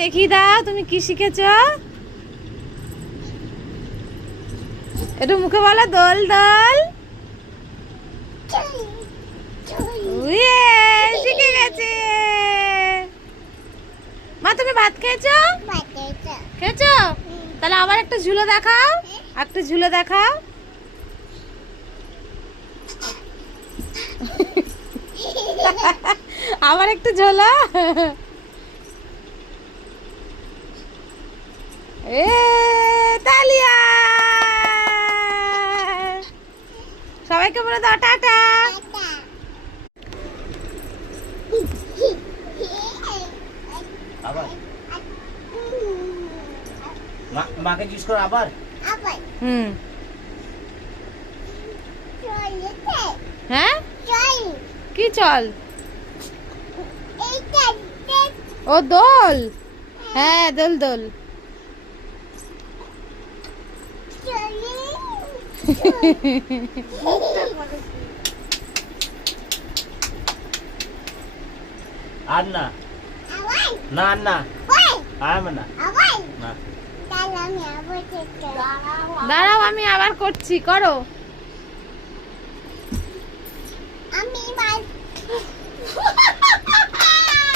দেখি দাও তুমি কি শিখেছ? একটু মুখে বলো দোল দোল। শিখে গেছে। মা তুমি ভাত খেয়েছো? খেয়েছো? তাহলে আবার একটা ঝুলো দেখাও, একটা ঝুলো দেখাও। আবার একটু ঝোলা। তালিয়া সবাইকে বলে দাও টাটা। আবার মাকে জিজ্ঞেস করো আবার। হ্যাঁ কি চল? ও দোল, হ্যাঁ দোল দোল। আর না না আর না আর না না। দাঁড়াও আমি আবার করছি, করো। আমি